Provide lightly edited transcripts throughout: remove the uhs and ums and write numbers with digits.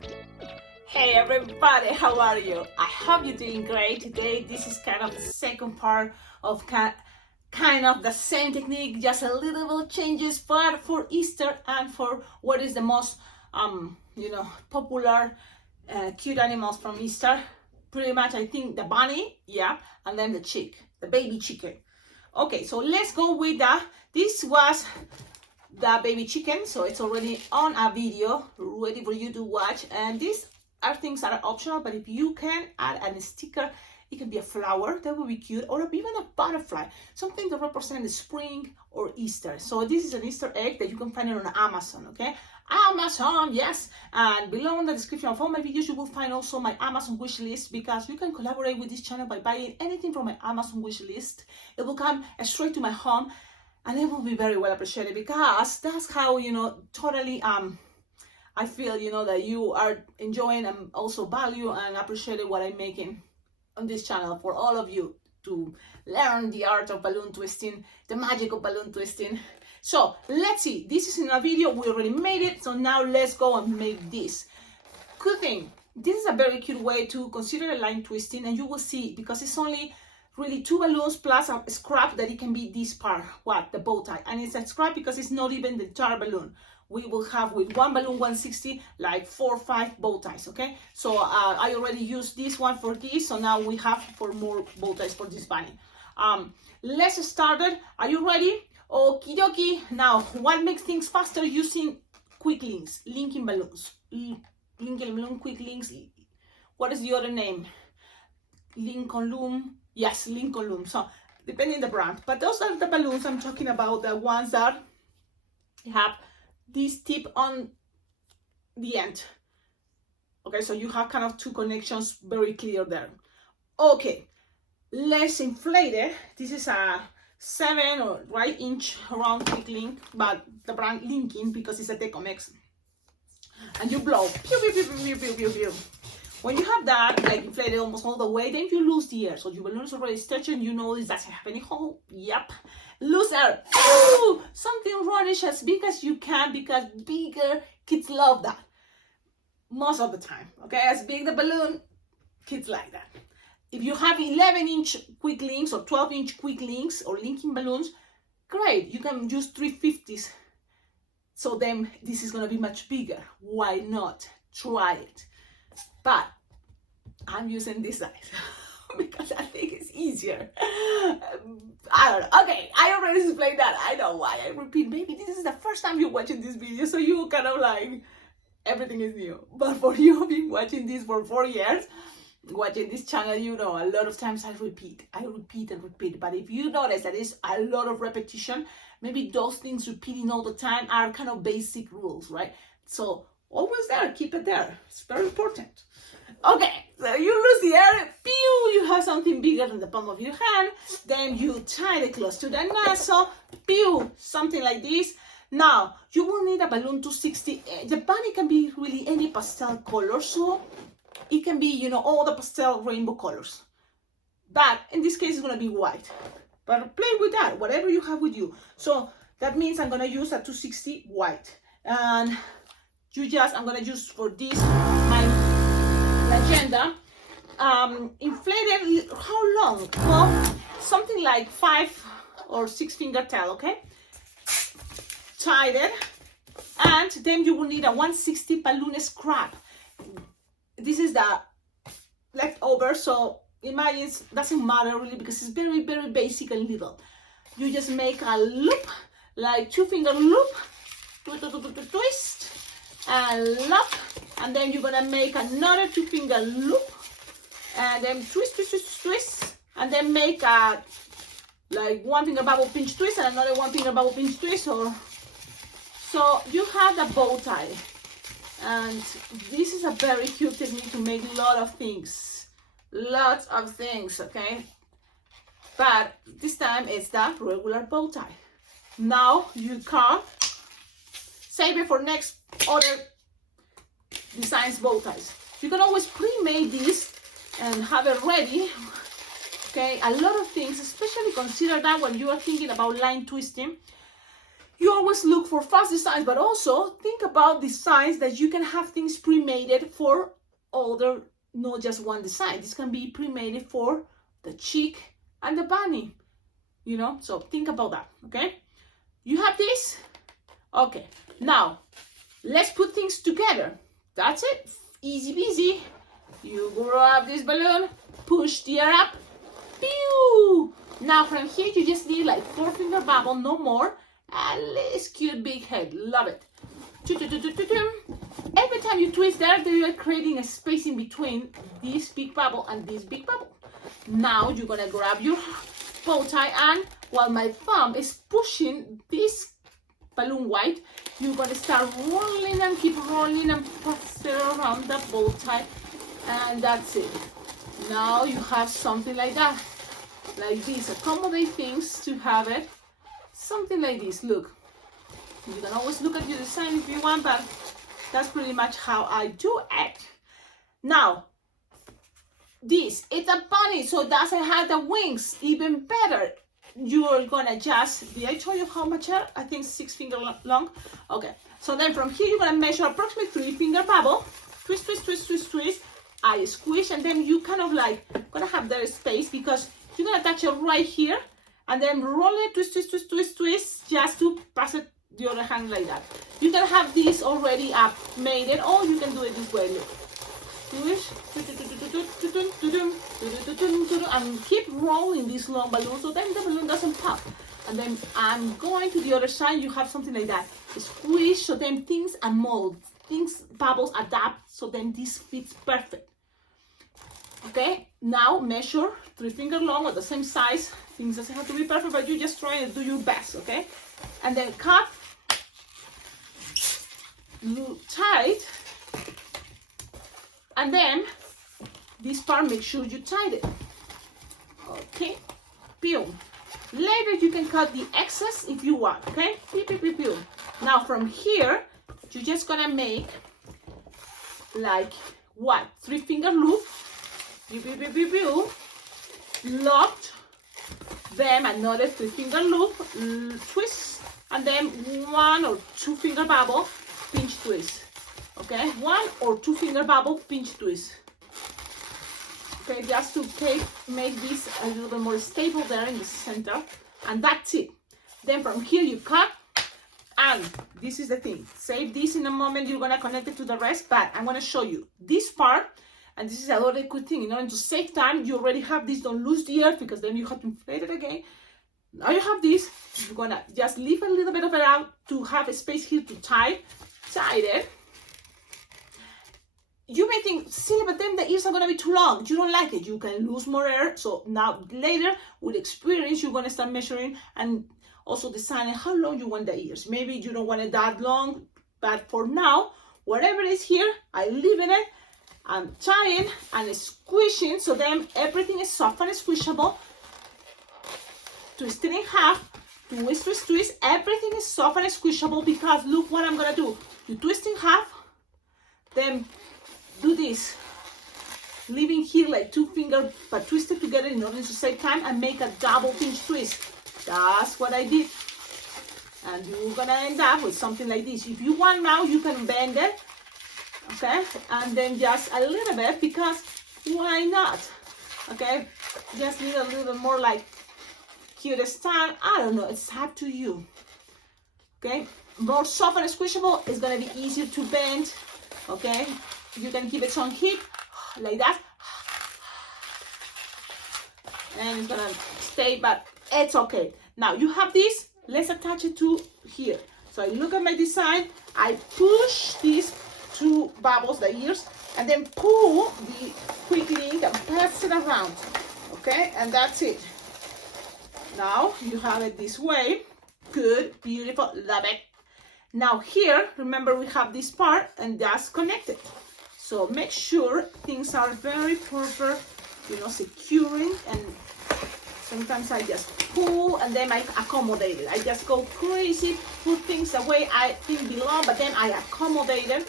Hey everybody, how are you? I hope you're doing great. Today this is kind of the second part of kind of the same technique, just a little bit changes, but for Easter and for what is the most popular cute animals from Easter. Pretty much I think the bunny, yeah, and then the baby chicken. Okay, so let's go with this was the baby chicken, so it's already on a video ready for you to watch, and these are things that are optional, but if you can add a sticker, it can be a flower, that would be cute, or even a butterfly, something to represent the spring or Easter. So this is an Easter egg that you can find it on Amazon, okay? Amazon, yes. And below in the description of all my videos, you will find also my Amazon wish list, because you can collaborate with this channel by buying anything from my Amazon wish list. It will come straight to my home, and it will be very well appreciated, because that's how, totally I feel, that you are enjoying and also value and appreciate what I'm making on this channel for all of you to learn the art of balloon twisting, the magic of balloon twisting. So let's see, this is in a video, we already made it, so now let's go and make this. Good thing, this is a very cute way to consider a line twisting, and you will see, because it's only really 2 balloons plus a scrap, that it can be this part, the bow tie. And it's a scrap because it's not even the entire balloon. We will have with one balloon 160 like 4 or 5 bow ties, okay? So I already used this one for this, so now we have for more bow ties for this bunny. Let's start it. Are you ready? Okie dokie. Now, what makes things faster? Using quick links, linking balloons. Linking balloon, quick links. What is the other name? Lincoln loom. Yes, Lincoln loom. So depending on the brand, but those are the balloons I'm talking about, the ones that have this tip on the end. Okay, so you have kind of 2 connections very clear there. Okay, let's inflate it. This is a 7 or 8 inch round quick link, but the brand Lincoln, because it's a Tecomex. And you blow. Pew, pew, pew, pew, pew, pew, pew. When you have that, like inflated almost all the way, then you lose the air. So your balloon is already stretching, you know this doesn't have any hole. Yep. Lose air. Ooh, something runnish as big as you can, because bigger kids love that. Most of the time. Okay, as big the balloon, kids like that. If you have 11-inch quick links or 12-inch quick links or linking balloons, great. You can use 350s. So then this is going to be much bigger. Why not? Try it. But I'm using this size because I think it's easier. I don't know. Okay, I already explained that. I know why I repeat. Maybe this is the first time you're watching this video, so you kind of like, everything is new. But for you who've been watching this for 4 years, watching this channel, you know, a lot of times I repeat and repeat. But if you notice that there's a lot of repetition, maybe those things repeating all the time are kind of basic rules, right? So always there, keep it there. It's very important. Okay, so you lose the air, pew, you have something bigger than the palm of your hand, then you tie it close to the nozzle, pew, something like this. Now, you will need a balloon 260. The bunny can be really any pastel color, so it can be, all the pastel rainbow colors. But in this case, it's going to be white. But play with that, whatever you have with you. So that means I'm going to use a 260 white. And I'm going to use for this, my agenda, inflated, how long? Well, something like 5 or 6 finger tail, okay? Tied it, and then you will need a 160 balloon scrap. This is the leftover, so imagine it doesn't matter really, because it's very, very basic and little. You just make a loop, like 2-finger loop, twist, and lock, and then you're gonna make another 2-finger loop, and then twist, and then make a like 1-finger bubble pinch twist and another 1-finger bubble pinch twist, so you have the bow tie. And this is a very cute technique to make lots of things, okay? But this time it's the regular bow tie. Now you can save it for next other designs bow ties. You can always pre-make this and have it ready. Okay, a lot of things, especially consider that when you are thinking about line twisting, You always look for fast designs, but also think about designs that you can have things pre-made for other, not just one design. This can be pre-made for the chick and the bunny, you know, so think about that, okay? You have this? Okay, now let's put things together. That's it, easy peasy. You grab this balloon, push the air up, pew! Now from here you just need like 4-finger bubble, no more, and this cute big head, love it. Every time you twist there, you are creating a space in between this big bubble and this big bubble. Now you're gonna grab your bow tie, and while my thumb is pushing this balloon white, you're gonna start rolling and keep rolling and pass it around the bow tie, and that's it. Now you have something like that, like this. Accommodate things to have it, something like this. Look, you can always look at your design if you want, but that's pretty much how I do it. Now, this, it's a bunny, so it doesn't have the wings. Even better, you're gonna just, did I tell you how much? I think 6 finger long. Okay, so then from here, you're gonna measure approximately 3-finger bubble. Twist, twist, twist, twist, twist. I squish, and then you kind of like gonna have that space because you're gonna touch it right here, and then roll it, twist, twist, twist, twist, twist, just to pass it the other hand like that. You can have this already up made it, or you can do it this way. Look, and keep rolling this long balloon so then the balloon doesn't pop. And then I'm going to the other side. You have something like that. Squish, so then things are mold, things bubbles adapt, so then this fits perfect. Okay, now measure 3-finger long or the same size. Things doesn't have to be perfect, but you just try and do your best, okay? And then cut, tight, and then this part, make sure you tie it. Okay, pew. Later you can cut the excess if you want, okay? Pew, pew, pew, pew. Now from here, you're just gonna make like what? 3-finger loop, pew, pew, pew, pew, pew. Locked, then another 3-finger loop, twist, and then 1 or 2-finger bubble, pinch twist. Okay, 1 or 2-finger bubble, pinch twist. Okay, just to make this a little bit more stable there in the center, and that's it. Then from here you cut, and this is the thing. Save this in a moment. You're gonna connect it to the rest, but I'm gonna show you this part. And this is another good thing, in order to save time, you already have this, don't lose the earth, because then you have to inflate it again. Now you have this, you're gonna just leave a little bit of it out to have a space here to tie it. You may think, silly, but then the ears are gonna be too long. You don't like it, you can lose more air. So now later, with experience, you're gonna start measuring and also deciding how long you want the ears. Maybe you don't want it that long, but for now, whatever is here, I leave in it. I'm tying and squishing, so then everything is soft and squishable. Twist it in half, twist, twist, twist. Everything is soft and squishable because look what I'm gonna do. You twist in half, then do this, leaving here like 2-finger, but twist it together in order to save time and make a double pinch twist. That's what I did. And you're gonna end up with something like this. If you want now, you can bend it. Okay, and then just a little bit, because why not? Okay, just need a little bit more like cute style. I don't know, it's up to you. Okay, more soft and squishable is gonna be easier to bend. Okay, you can keep it some heat like that, and it's gonna stay, but it's okay. Now you have this, let's attach it to here. So I look at my design, I push these 2 bubbles, the ears, and then pull the quick link and pass it around. Okay, and that's it. Now you have it this way. Good, beautiful, love it. Now here, remember we have this part and that's connected. So make sure things are very proper, you know, securing, and sometimes I just pull and then I accommodate it. I just go crazy, put things the way I think belong, but then I accommodate it.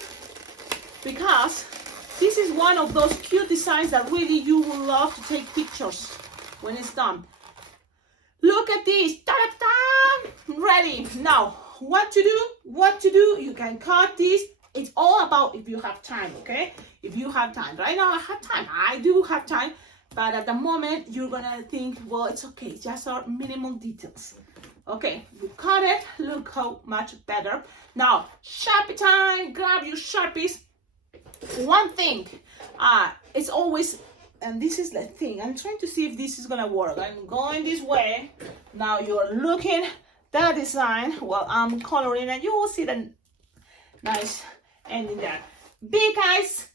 Because this is one of those cute designs that really you will love to take pictures when it's done. Look at this, ta-da-da! Ready. Now, what to do, you can cut this. It's all about if you have time, okay? If you have time. Right now I have time, I do have time, but at the moment you're gonna think, well, it's okay, just our minimum details. Okay, you cut it, look how much better. Now, Sharpie time, grab your Sharpies. One thing, it's always, and this is the thing, I'm trying to see if this is gonna work. I'm going this way. Now you're looking the design while I'm coloring, and you will see the nice ending there. Big eyes,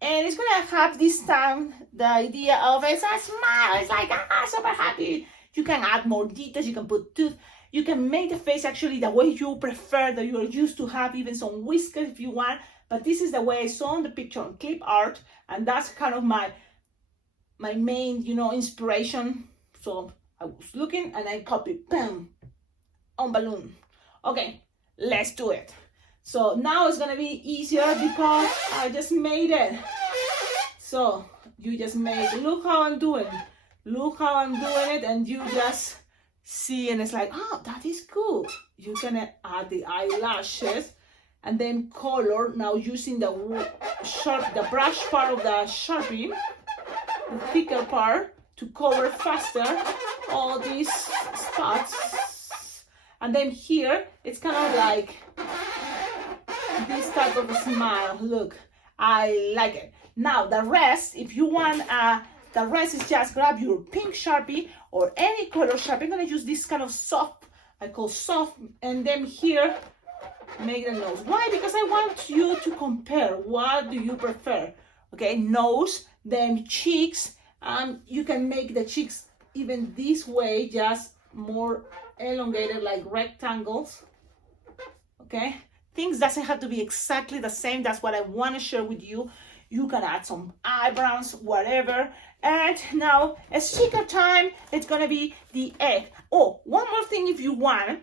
and it's gonna have this time the idea of it's a smile. It's like super happy. You can add more details. You can put tooth. You can make the face actually the way you prefer, that you are used to have, even some whiskers if you want. But this is the way I saw in the picture on clip art, and that's kind of my main, inspiration. So I was looking and I copied, bam, on balloon. Okay, let's do it. So now it's gonna be easier because I just made it. So you just made, look how I'm doing it, and you just see, and it's like, oh, that is cool. You're gonna add the eyelashes and then color, now using the brush part of the Sharpie, the thicker part, to color faster all these spots. And then here it's kind of like this type of a smile. Look, I like it. Now the rest, if you want, the rest is just grab your pink Sharpie or any color Sharpie. I'm gonna use this kind of soft, I call soft, and then here make the nose. Why? Because I want you to compare. What do you prefer? Okay, nose, then cheeks. You can make the cheeks even this way, just more elongated, like rectangles. Okay, things doesn't have to be exactly the same. That's what I want to share with you. You can add some eyebrows, whatever. And now a sticker time. It's gonna be the egg. Oh, one more thing, if you want,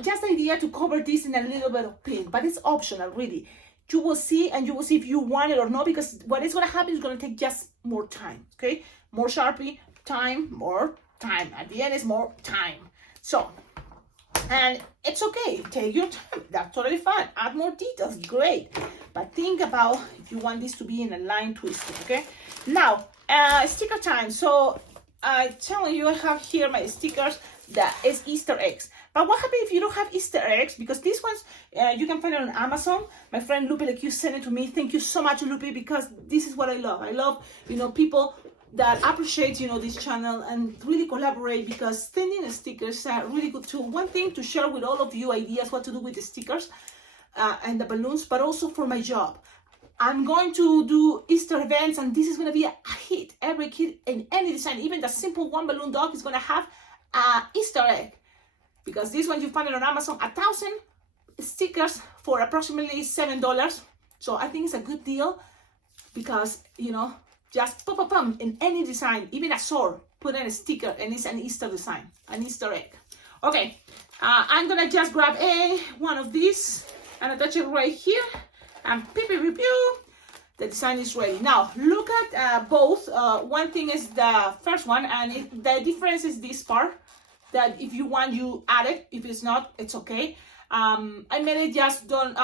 just the idea to cover this in a little bit of pink, but it's optional, really. You will see, and you will see if you want it or not, because what is gonna happen is gonna take just more time. Okay, more Sharpie time, more time. At the end is more time. So, and it's okay, take your time, that's totally fine. Add more details, great. But think about if you want this to be in a line twisting, okay? Now, sticker time. So I'm telling you, I have here my stickers that is Easter eggs. But what happens if you don't have Easter eggs? Because these ones, you can find it on Amazon. My friend Lupe, like you sent it to me. Thank you so much, Lupe, because this is what I love. I love, people that appreciate, this channel and really collaborate, because sending stickers are really good too. One thing to share with all of you ideas what to do with the stickers and the balloons, but also for my job. I'm going to do Easter events, and this is going to be a hit. Every kid in any design, even the simple one balloon dog, is going to have an Easter egg. Because this one you find it on Amazon, 1,000 stickers for approximately $7. So I think it's a good deal, because, just pop in any design, even a sword, put in a sticker, and it's an Easter design, an Easter egg. Okay, I'm gonna just grab one of these and attach it right here, and pew, pew, pew. The design is ready. Now look at both. One thing is the first one, and the difference is this part, that if you want, you add it. If it's not, it's okay. I made it, just don't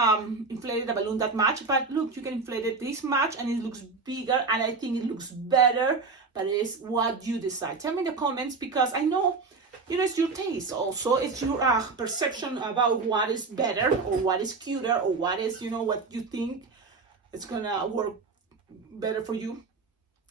inflate the balloon that much, but look, you can inflate it this much and it looks bigger, and I think it looks better, but it is what you decide. Tell me in the comments, because I know, it's your taste also. It's your perception about what is better, or what is cuter, or what is, what you think it's gonna work better for you.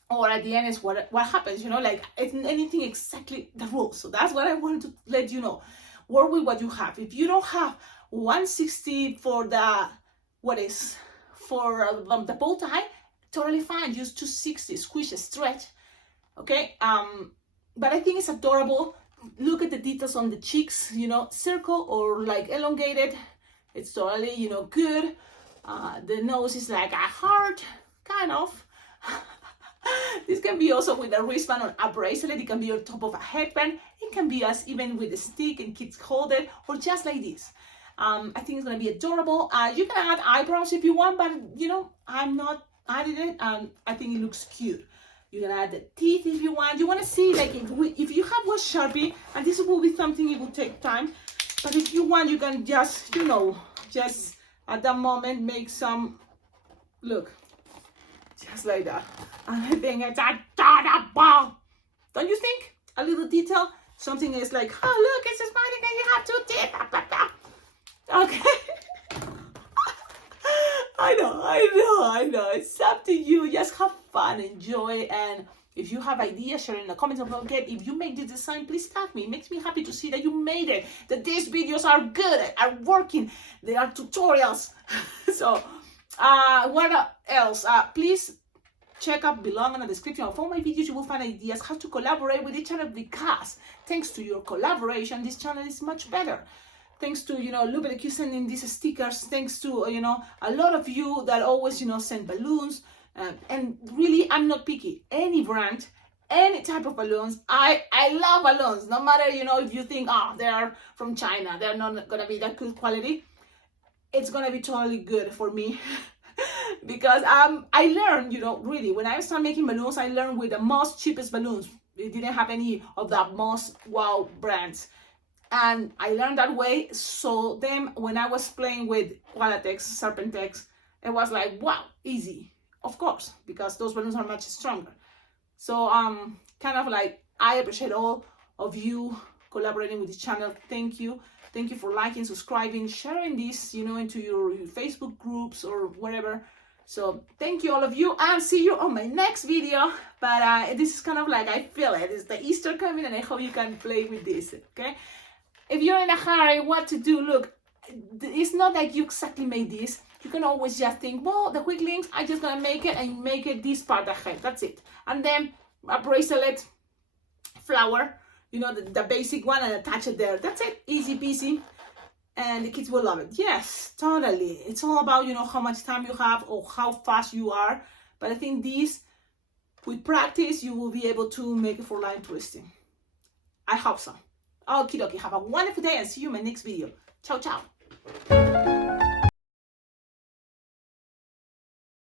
Or at the end is what happens, like it's anything exactly the rules. So that's what I wanted to let you know. Work with what you have. If you don't have 160 for the the bow tie, totally fine. Use 260, squish, stretch. Okay. But I think it's adorable. Look at the details on the cheeks. Circle or like elongated. It's totally good. The nose is like a heart, kind of. This can be also with a wristband or a bracelet. It can be on top of a headband. It can be even with a stick and kids hold it, or just like this. I think it's gonna be adorable. You can add eyebrows if you want, but I'm not adding it. I think it looks cute. You can add the teeth if you want. You want to see, like, if you have one Sharpie, and this will be something it will take time. But if you want, you can just, you know, just at that moment make some, look, just like that. And I think it's adorable. Don't you think? A little detail. Something is like, oh, look, it's a smiling and you have two teeth. Okay. I know. It's up to you. Just have fun, enjoy, and if you have ideas, share in the comments. Don't forget, if you make this design, please tag me. It makes me happy to see that you made it, that these videos are good, are working, they are tutorials. So, what else? Please check out below in the description of all my videos. You will find ideas how to collaborate with each other, because thanks to your collaboration, this channel is much better. Thanks to, you know, Lubelek sending these stickers, thanks to, you know, a lot of you that always, you know, send balloons. And really, I'm not picky. Any brand, any type of balloons, I love balloons. No matter, you know, if you think, oh, they're from China, they're not gonna be that good quality. It's gonna be totally good for me. Because I learned, you know, really, when I started making balloons, I learned with the most cheapest balloons. It didn't have any of the most wow brands. And I learned that way. So then when I was playing with Qualatex, Serpentex, it was like, wow, easy. Of course, because those balloons are much stronger. So kind of like, I appreciate all of you collaborating with the channel. Thank you. Thank you for liking, subscribing, sharing this, you know, into your Facebook groups or whatever. So thank you all of you, and see you on my next video. But this is kind of like, I feel it. It's the Easter coming, and I hope you can play with this, okay? If you're in a hurry, what to do, look, it's not like you exactly made this. You can always just think, well, the quick links, I'm just gonna make it and make it this part ahead. That's it. And then a bracelet, flower, you know, the basic one, and attach it there. That's it. Easy peasy. And the kids will love it. Yes, totally. It's all about, you know, how much time you have or how fast you are. But I think this, with practice, you will be able to make it for life interesting. I hope so. Okie dokie. Have a wonderful day and see you in my next video. Ciao, ciao.